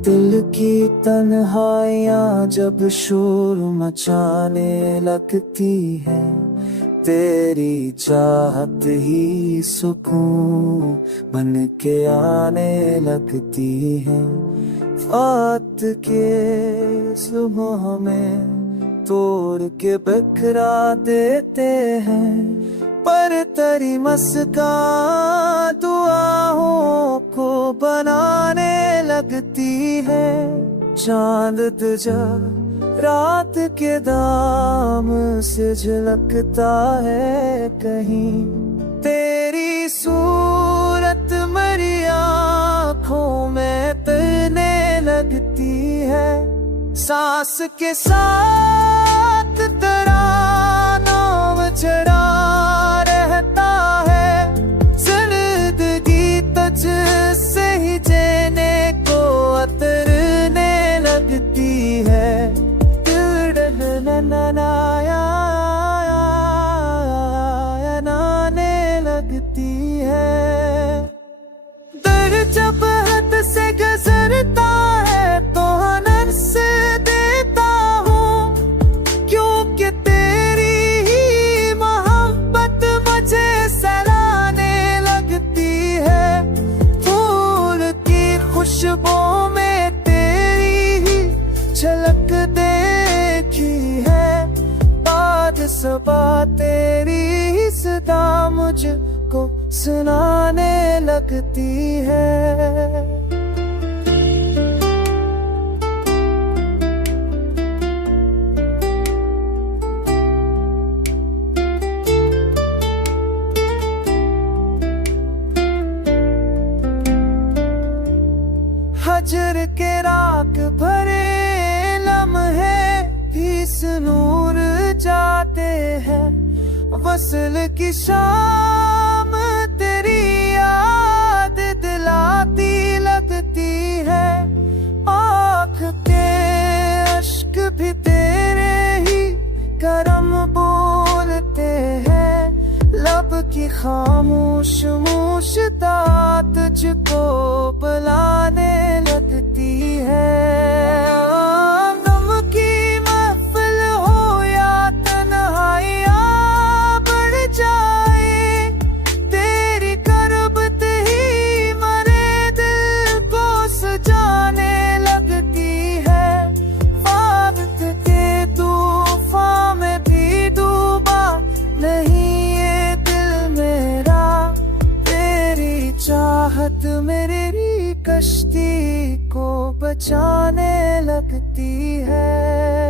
दिल की तन्हाइयाँ जब शोर मचाने लगती है, तेरी चाहत ही सुकून बन के आने लगती है। रात के सुबह में तोड़ के बिखरा देते हैं, पर तेरी मुस्कान दुआओं को बनाने लगती है। चांद तुझा रात के दाम से झलकता है कहीं, तेरी सूरत मेरी आँखों में तैरने लगती है। सांस के साथ तेरा नाम चढ़ा रहता है, जिंदगी तुझसे ही जीने को उतरने लगती है। नाने लगती है। दर्द जब हद से गुजरता है तो हंस देता हूँ, क्योंकि तेरी ही मोहब्बत मुझे सलाने लगती है। फूल की खुशबू में तेरी ही झलक देखी है, बाद सबा तेरी सदा मुझको सुनाने लगती है। हजर के राख भरे लम्हे भी नूर जाते हैं, वसल की शाम तेरी याद दिलाती लगती है। आँख के अश्क भी तेरे ही करम बोलते हैं, लब की खामोश मुश्ताक तुझको बुलाने लगती है। गम की महफिल हो या तन्हाइयाँ बढ़ जाए, तेरी करबत ही मरे दिल को सजाने लगती है। वक्त के तूफान में भी डूबा नहीं ये दिल मेरा, तेरी चाहत मेरी कश्ती को बचाने लगती है।